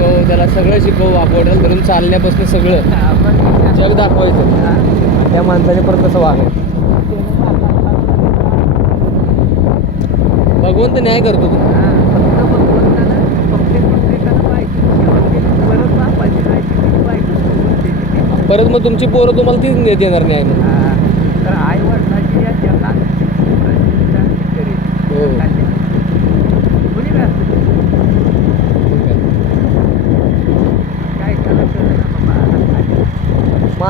शिकव त्याला सगळं शिकव वापरलं धरून चालण्यापासून सगळं आपण जग दाखवायचं. त्या माणसाने परत कसं वागायचं भगवंत न्याय करतो तो. हा, परत मग तुमची पोरं तुम्हाला तीच देणार न्याय. हा, आई वडिलांची या जगात प्रसिद्ध करेल. हो कल्याण. कोणी बी असू दे. मग काय. काय त्याला कळलं ना बाबा आता काय.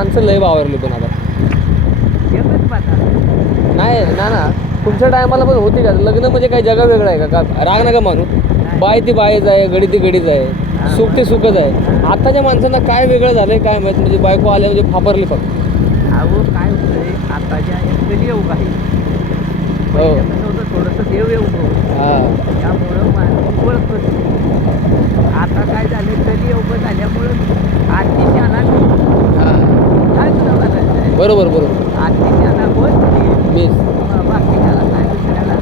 माणसं लय वावरली पण आता. नाही ना ना. तुमच्या टायमाला पण होती का? लग्न म्हणजे काय जगा वेगळं आहे का? का राग नका मानू. बाय ती बायच आहे गडी ती गडीच आहे. सुख ते सुखच आहे. आताच्या माणसांना काय वेगळं झालंय काय माहीत म्हणजे बायको आल्या म्हणजे फापरली फक्त. अहो काय होतंय? आता ज्या एक कलियुग आहे हो. थोडंसं देव येऊ हा. त्यामुळं माणूस ओळखत नाही. आता काय झालं कलियुग झाल्यामुळं आरती शाना हा. काय तुला बघायचं बरोबर बरोबर. मीच काय दुसऱ्याला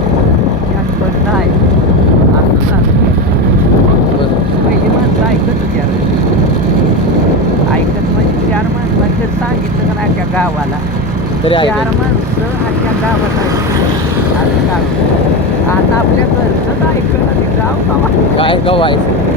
असं पहिली माणसं ऐकत होती. ऐकत म्हणजे चार सांगितलं का नाही अख्ख्या गावाला? तरी चार माणसं अख्ख्या गावात आहेत. असं गाव. आता आपल्या घरचंच ऐकलं आणि गाव गावा काय व्हायचं